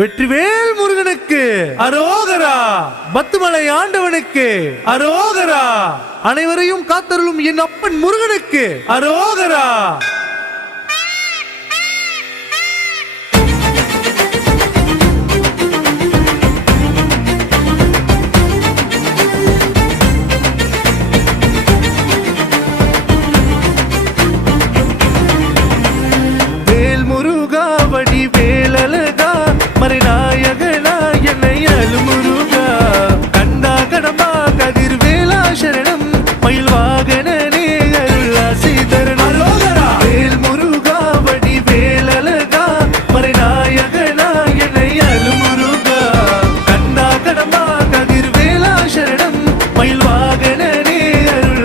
வெற்றிவேல் முருகனுக்கு அரோகரா. பத்துமலை ஆண்டவனுக்கு அரோகரா. அனைவரையும் காத்தருளும் என் அப்பன் முருகனுக்கு அரோகரா. வேல் முருகா வடி வேலழகா மறைநாயகனா என்னை அருள் முருகா கண்டா கடமா கதிர் வேலா சரணம் மயில் வாக